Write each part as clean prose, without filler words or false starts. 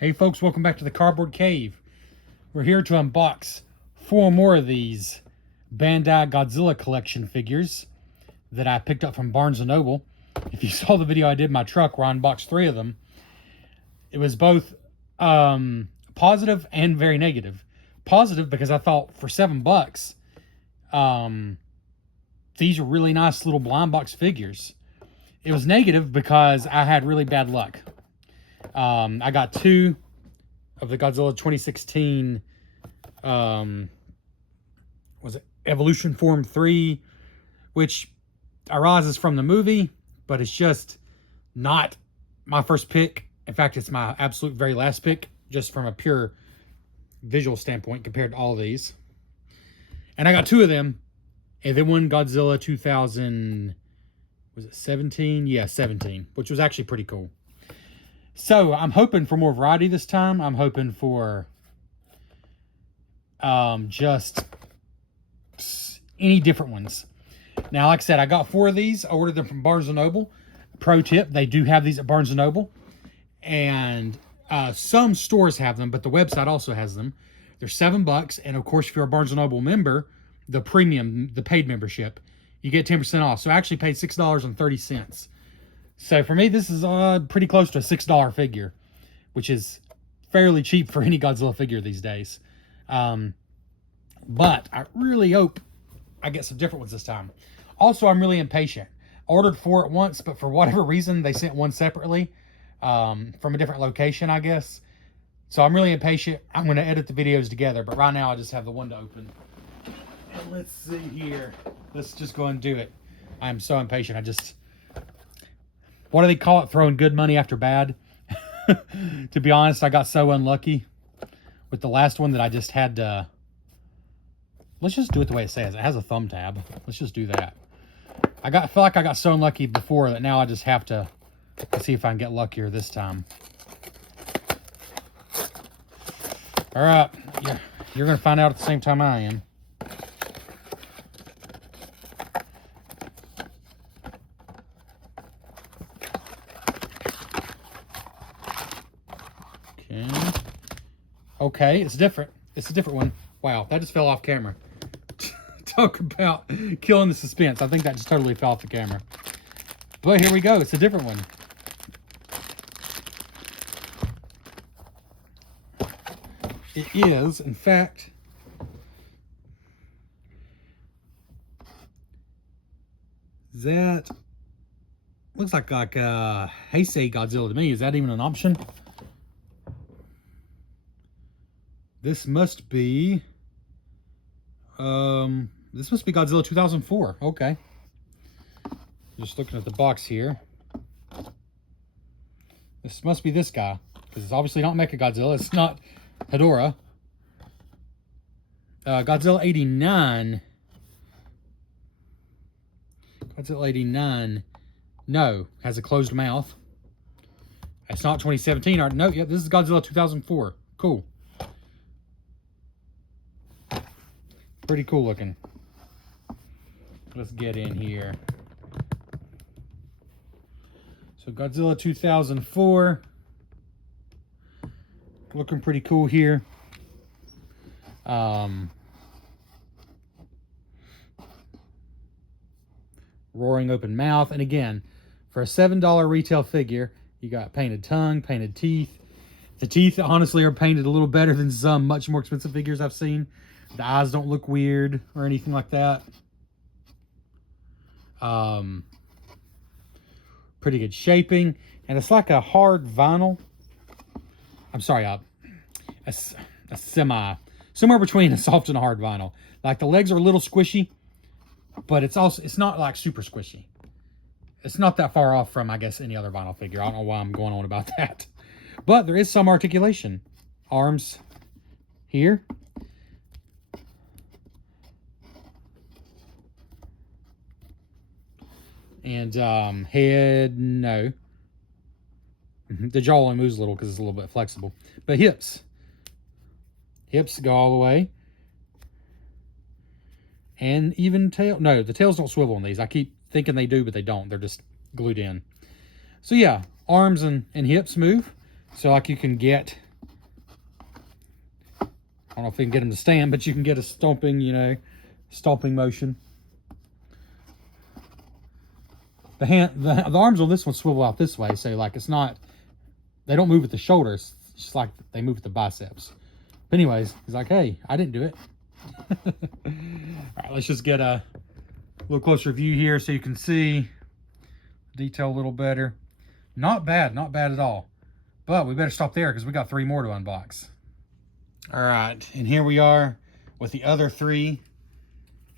Hey folks, welcome back to the Cardboard Cave. We're here to unbox 4 more of these Bandai Godzilla collection figures that I picked up from Barnes & Noble. If you saw the video I did in my truck where I unboxed 3 of them, it was both positive and very negative. Positive because I thought for $7, these are really nice little blind box figures. It was negative because I had really bad luck. I got 2 of the Godzilla 2016, was it Evolution Form 3, which arises from the movie, but it's just not my first pick. In fact, it's my absolute very last pick, just from a pure visual standpoint compared to all of these. And I got 2 of them, and then one Godzilla 2000, was it 17? Yeah, 17, which was actually pretty cool. So I'm hoping for more variety this time. I'm hoping for just any different ones. Now, like I said, I got 4 of these. I ordered them from Barnes & Noble. Pro tip, they do have these at Barnes & Noble. And some stores have them, but the website also has them. They're $7. And of course, if you're a Barnes & Noble member, the premium, the paid membership, you get 10% off. So I actually paid $6.30. So for me, this is pretty close to a $6 figure, which is fairly cheap for any Godzilla figure these days. But I really hope I get some different ones this time. Also, I'm really impatient. I ordered 4 at once, but for whatever reason, they sent one separately from a different location, I guess. So I'm really impatient. I'm going to edit the videos together, but right now I just have the one to open. And let's see here. Let's just go and do it. I'm so impatient. What do they call it? Throwing good money after bad. To be honest, I got so unlucky with the last one that I just had to... Let's just do it the way it says. It has a thumb tab. Let's just do that. I feel like I got so unlucky before that now I just have to see if I can get luckier this time. All right. You're going to find out at the same time I am. Okay, it's different. It's a different one. Wow, that just fell off camera. Talk about killing the suspense. I think that just totally fell off the camera. But here we go. It's a different one. It is, in fact, that looks like Heisei Godzilla to me. Is that even an option? This must be Godzilla 2004. Okay. Just looking at the box here. This must be this guy, because it's obviously not Mechagodzilla. It's not Hedorah. Godzilla 89. Godzilla 89. No, has a closed mouth. It's not 2017. No, yeah, this is Godzilla 2004. Cool. Pretty cool looking. Let's get in here. So Godzilla 2004. Looking pretty cool here. Roaring open mouth. And again, for a $7 retail figure, you got painted tongue, painted teeth. The teeth, honestly, are painted a little better than some much more expensive figures I've seen. The eyes don't look weird or anything like that. Pretty good shaping. And it's like a hard vinyl. I'm sorry, a somewhere between a soft and a hard vinyl. Like the legs are a little squishy, but it's not like super squishy. It's not that far off from, I guess, any other vinyl figure. I don't know why I'm going on about that. But there is some articulation. Arms here. And head, no. The jaw only moves a little because it's a little bit flexible. But hips. Hips go all the way. And even tail. No, the tails don't swivel on these. I keep thinking they do, but they don't. They're just glued in. So yeah, arms and hips move. So like you can get don't know if we can get him to stand, but you can get a stomping, you know, stomping motion. The arms on this one swivel out this way, so like it's not, they don't move at the shoulders. It's just like they move at the biceps. But anyways, he's like, hey, I didn't do it. All right, let's just get a little closer view here so you can see detail a little better. Not bad at all. But we better stop there because we got 3 more to unbox. All right, and here we are with the other 3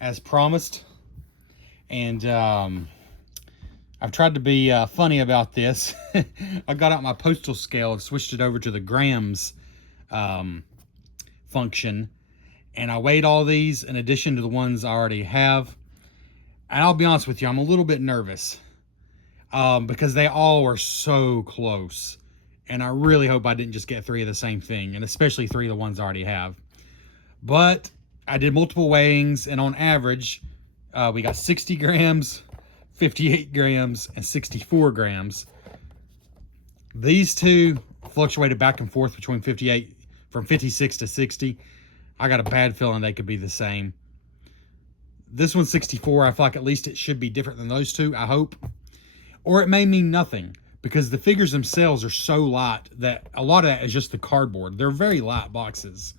as promised. And I've tried to be funny about this. I got out my postal scale and switched it over to the grams function. And I weighed all these in addition to the ones I already have. And I'll be honest with you, I'm a little bit nervous because they all are so close. And I really hope I didn't just get 3 of the same thing, and especially 3 of the ones I already have. But I did multiple weighings, and on average, we got 60 grams, 58 grams, and 64 grams. These 2 fluctuated back and forth between 58, from 56 to 60. I got a bad feeling they could be the same. This one's 64. I feel like at least it should be different than those 2, I hope. Or it may mean nothing, because the figures themselves are so light that a lot of that is just the cardboard. They're very light boxes.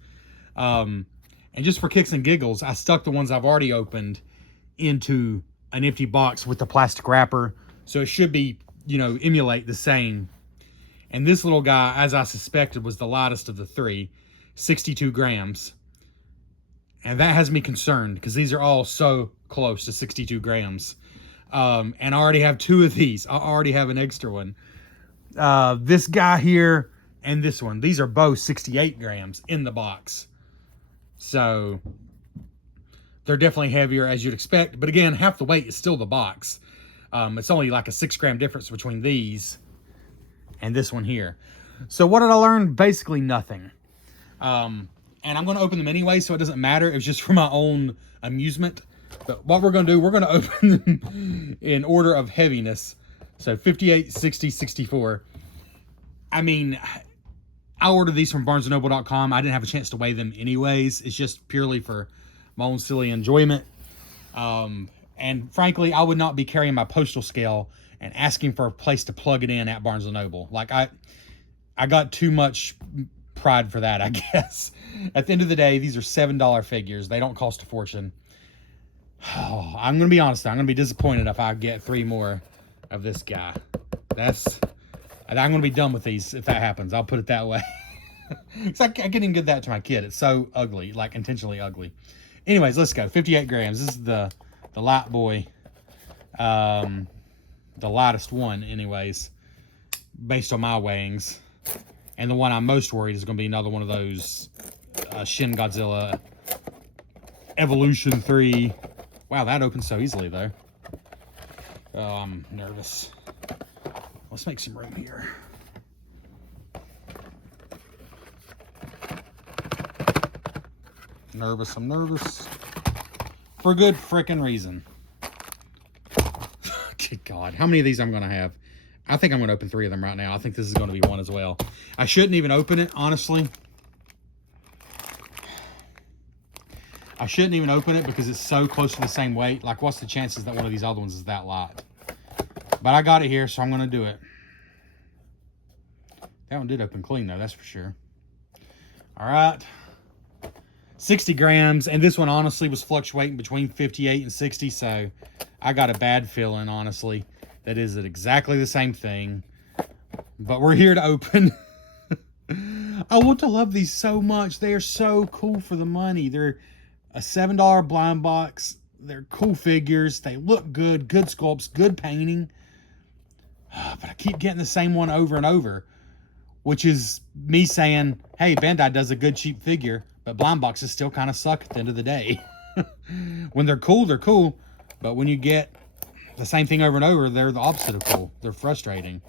And just for kicks and giggles, I stuck the ones I've already opened into an empty box with the plastic wrapper. So it should be, you know, emulate the same. And this little guy, as I suspected, was the lightest of the 3, 62 grams. And that has me concerned because these are all so close to 62 grams. And I already have 2 of these. I already have an extra one. This guy here and this one. These are both 68 grams in the box. So they're definitely heavier as you'd expect. But again, half the weight is still the box. It's only like a 6 gram difference between these and this one here. So what did I learn? Basically nothing. And I'm going to open them anyway, so it doesn't matter. It was just for my own amusement. But what we're going to do, we're going to open them in order of heaviness. So 58, 60, 64. I mean, I ordered these from barnesandnoble.com. I didn't have a chance to weigh them anyways. It's just purely for my own silly enjoyment. And frankly, I would not be carrying my postal scale and asking for a place to plug it in at Barnes & Noble. Like, I got too much pride for that, I guess. At the end of the day, these are $7 figures. They don't cost a fortune. Oh, I'm going to be honest. I'm going to be disappointed if I get 3 more of this guy. I'm going to be done with these if that happens. I'll put it that way. I can't even give that to my kid. It's so ugly, like intentionally ugly. Anyways, let's go. 58 grams. This is the light boy. The lightest one, anyways, based on my weighings. And the one I'm most worried is going to be another one of those Shin Godzilla Evolution 3. Wow, that opens so easily, though. Oh, I'm nervous. Let's make some room here. I'm nervous. For good frickin' reason. Good God. How many of these I'm going to have? I think I'm going to open 3 of them right now. I think this is going to be one as well. I shouldn't even open it, honestly. I shouldn't even open it because it's so close to the same weight. Like, what's the chances that one of these other ones is that light? But I got it here, so I'm going to do it. That one did open clean, though, that's for sure. All right. 60 grams, and this one honestly was fluctuating between 58 and 60, so I got a bad feeling, honestly. That is exactly the same thing. But we're here to open. I want to love these so much. They are so cool for the money. They're a $7 blind box. They're cool figures. They look good. Good sculpts. Good painting. But I keep getting the same one over and over. Which is me saying, hey, Bandai does a good cheap figure. But blind boxes still kind of suck at the end of the day. When they're cool, they're cool. But when you get the same thing over and over, they're the opposite of cool. They're frustrating.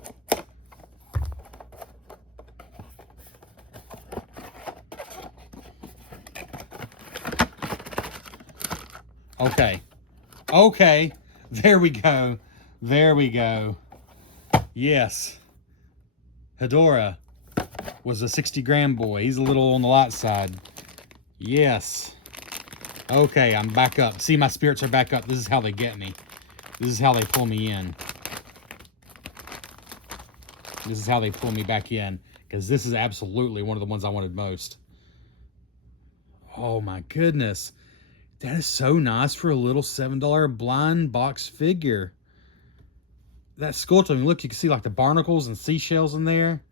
Okay. There we go. Yes. Hedorah was a 60 gram boy. He's a little on the light side. Yes. Okay, I'm back up. See, my spirits are back up. This is how they get me. This is how they pull me in. This is how they pull me back in. Because this is absolutely one of the ones I wanted most. Oh my goodness. That is so nice for a little $7 blind box figure. That sculpture, I mean, look, you can see like the barnacles and seashells in there.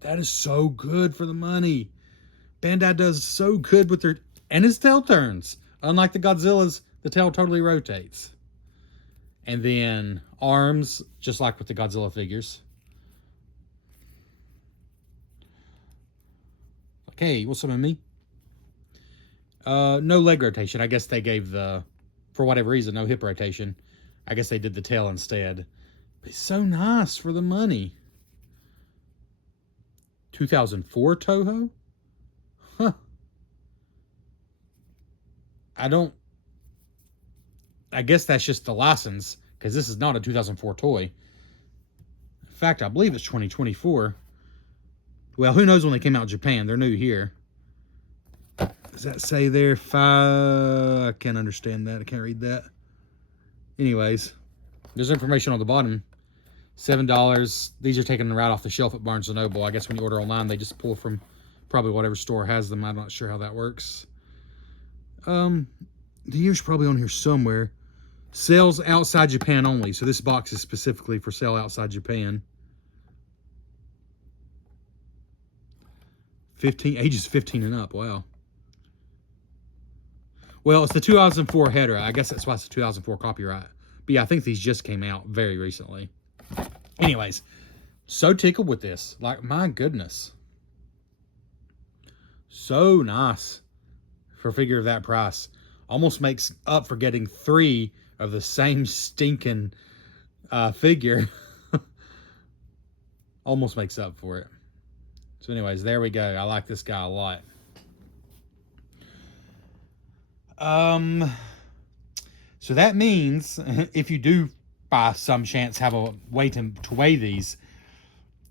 That is so good for the money. Bandai does so good with their... And his tail turns. Unlike the Godzillas, the tail totally rotates. And then arms, just like with the Godzilla figures. Okay, what's up with me? No leg rotation. I guess they gave the... For whatever reason, no hip rotation. I guess they did the tail instead. But it's so nice for the money. 2004 Toho? Huh. I guess that's just the license, because this is not a 2004 toy. In fact, I believe it's 2024. Well, who knows when they came out in Japan? They're new here. Does that say there? I can't understand that. I can't read that. Anyways, there's information on the bottom. $7. These are taken right off the shelf at Barnes & Noble. I guess when you order online, they just pull from probably whatever store has them. I'm not sure how that works. The year's probably on here somewhere. Sales outside Japan only. So this box is specifically for sale outside Japan. Ages 15 and up. Wow. Well, it's the 2004 Hedorah. I guess that's why it's the 2004 copyright. But yeah, I think these just came out very recently. Anyways, so tickled with this. Like, my goodness. So nice for a figure of that price. Almost makes up for getting 3 of the same stinking figure. Almost makes up for it. So anyways, there we go. I like this guy a lot. So that means if you do by some chance have a way to weigh these,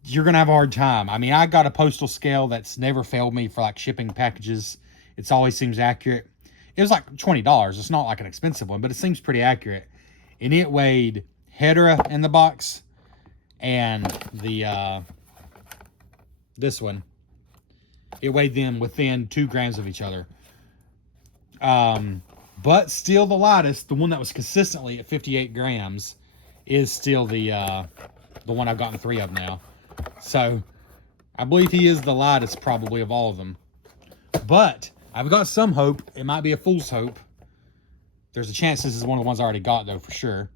you're going to have a hard time. I mean, I got a postal scale that's never failed me for like shipping packages. It always seems accurate. It was like $20. It's not like an expensive one, but it seems pretty accurate. And it weighed Hedorah in the box and the this one. It weighed them within 2 grams of each other. But still the lightest, the one that was consistently at 58 grams, is still the one I've gotten 3 of now. So I believe he is the lightest probably of all of them. But I've got some hope. It might be a fool's hope. There's a chance this is one of the ones I already got, though, for sure.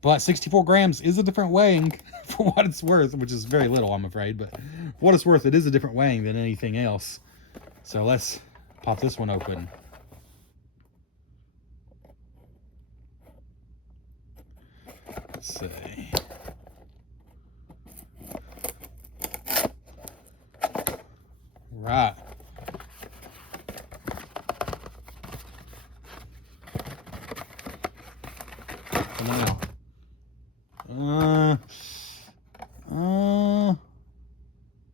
But 64 grams is a different weighing for what it's worth, which is very little, I'm afraid. But for what it's worth, it is a different weighing than anything else. So let's pop this one open. Let's see. Right. Come on out.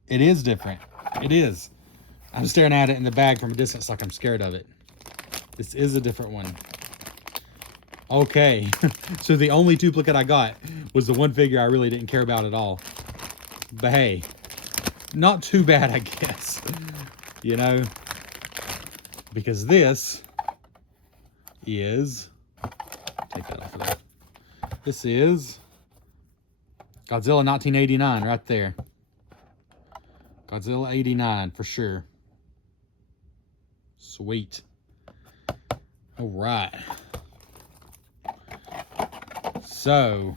It is different. It is. I'm staring at it in the bag from a distance like I'm scared of it. This is a different one. Okay. So the only duplicate I got was the one figure I really didn't care about at all. But hey, not too bad, I guess. You know? Because this is... Take that off of there. This is Godzilla 1989 right there. Godzilla 89 for sure. Sweet. All right. So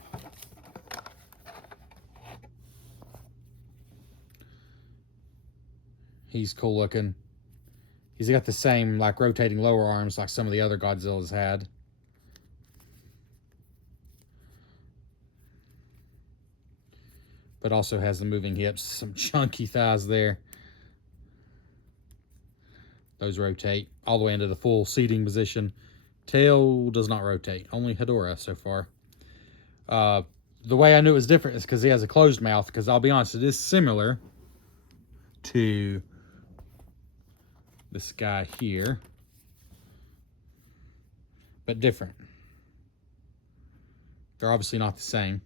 he's cool looking. He's got the same like rotating lower arms like some of the other Godzillas had. But also has the moving hips, some chunky thighs there. Those rotate all the way into the full seating position. Tail does not rotate, only Hedorah so far. The way I knew it was different is because he has a closed mouth, because I'll be honest, it is similar to this guy here, but different. They're obviously not the same.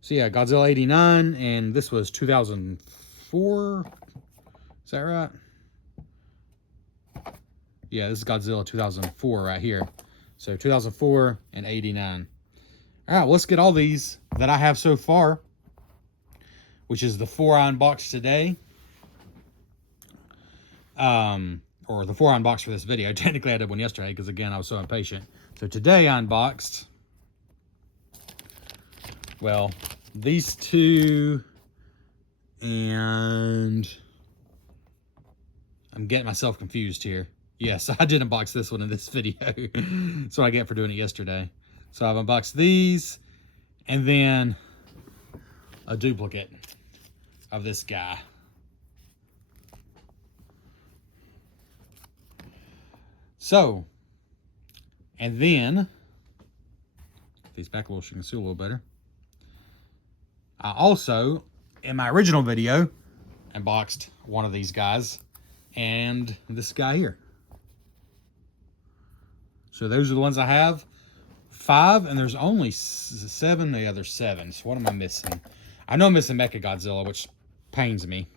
So yeah, Godzilla 89, and this was 2004. Is that right? Yeah, this is Godzilla 2004 right here. So 2004 and 89. All right, well, let's get all these that I have so far, which is the 4 I unboxed today. Or the 4 I unboxed for this video. Technically, I did one yesterday because, again, I was so impatient. So today I unboxed, well, these 2, and I'm getting myself confused here. Yes, I did unbox this one in this video. That's what I get for doing it yesterday. So I've unboxed these, and then a duplicate of this guy. So, and then, these back a little so you can see a little better. I also, in my original video, unboxed one of these guys and this guy here. So those are the ones I have. 5, and there's only 7. The other 7. So what am I missing? I know I'm missing Mechagodzilla, which pains me.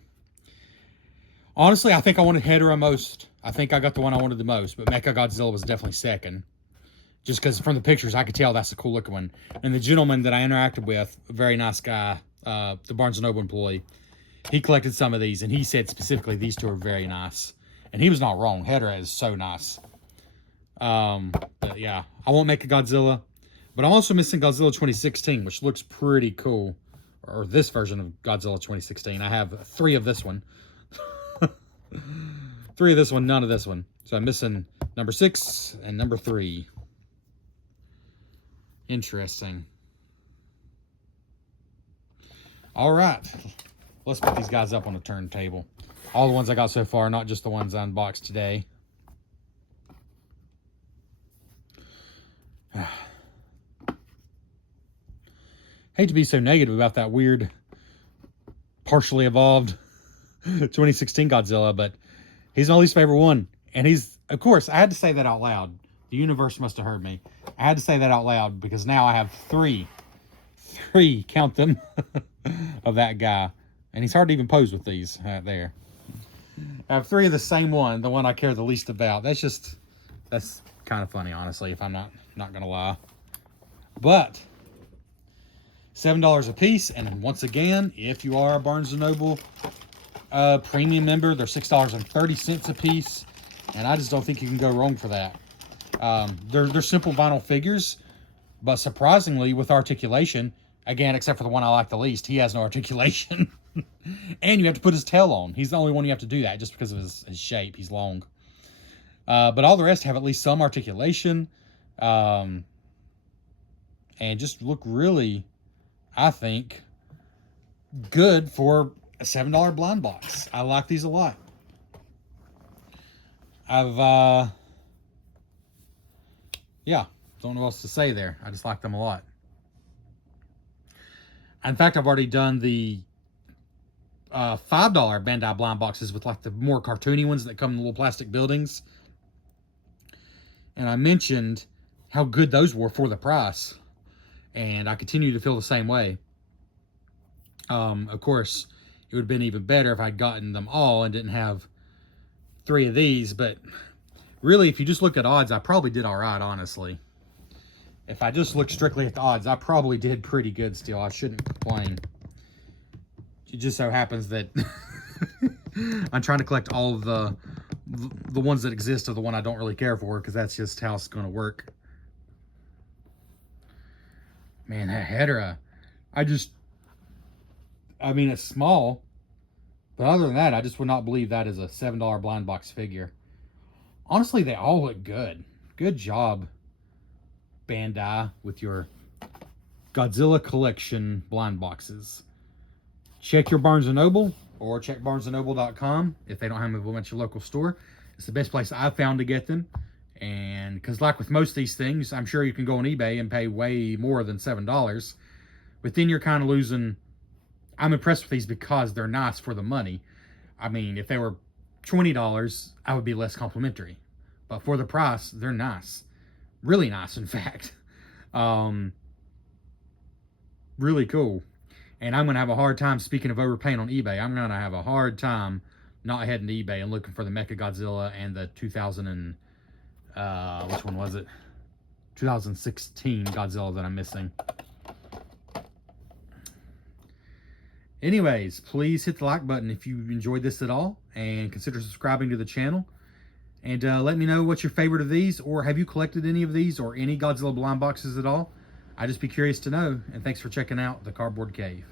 Honestly, I think I wanted Hedorah most. I think I got the one I wanted the most, but Mechagodzilla was definitely second. Just because from the pictures, I could tell that's a cool looking one. And the gentleman that I interacted with, a very nice guy, the Barnes & Noble employee, he collected some of these, and he said specifically these 2 are very nice. And he was not wrong. Hedorah is so nice. But yeah, I won't make a Godzilla. But I'm also missing Godzilla 2016, which looks pretty cool. Or this version of Godzilla 2016. I have 3 of this one. 3 of this one, none of this one. So I'm missing number 6 and number 3. Interesting. All right. Let's put these guys up on the turntable. All the ones I got so far, not just the ones I unboxed today. Hate to be so negative about that weird, partially evolved 2016 Godzilla, but he's my least favorite one. And he's, of course, I had to say that out loud. The universe must have heard me. I had to say that out loud because now I have 3, count them, of that guy. And he's hard to even pose with these right there. I have 3 of the same one, the one I care the least about. That's kind of funny, honestly, if I'm not gonna lie. But $7 a piece, and once again, if you are a Barnes & Noble premium member, they're $6.30 a piece, and I just don't think you can go wrong for that. They're simple vinyl figures, but surprisingly with articulation. Again, except for the one I like the least, he has no articulation. And you have to put his tail on. He's the only one you have to do that just because of his shape. He's long. But all the rest have at least some articulation. And just look really, I think, good for a $7 blind box. I like these a lot. Yeah, don't know what else to say there. I just like them a lot. In fact, I've already done the $5 Bandai blind boxes with like the more cartoony ones that come in little plastic buildings. And I mentioned how good those were for the price. And I continue to feel the same way. Of course, it would have been even better if I'd gotten them all and didn't have 3 of these. But really, if you just look at odds, I probably did all right, honestly. If I just look strictly at the odds, I probably did pretty good still. I shouldn't complain. It just so happens that I'm trying to collect all of the ones that exist of the one I don't really care for, because that's just how it's going to work. Man, that Hedorah, I mean, it's small, but other than that, I just would not believe that is a $7 blind box figure. Honestly, they all look good. Good job, Bandai, with your Godzilla collection blind boxes. Check your Barnes & Noble, or check barnesandnoble.com if they don't have them at your local store. It's the best place I've found to get them. And because like with most of these things, I'm sure you can go on eBay and pay way more than $7. But then you're kind of losing, I'm impressed with these because they're nice for the money. I mean, if they were $20, I would be less complimentary. But for the price, they're nice. Really nice, in fact. Really cool. And I'm going to have a hard time, speaking of overpaying on eBay, I'm going to have a hard time not heading to eBay and looking for the Mecha Godzilla and the 2000 and, which one was it? 2016 Godzilla that I'm missing. Anyways, please hit the like button if you enjoyed this at all, and consider subscribing to the channel. And let me know what's your favorite of these, or have you collected any of these, or any Godzilla blind boxes at all? I'd just be curious to know. And thanks for checking out the Cardboard Cave.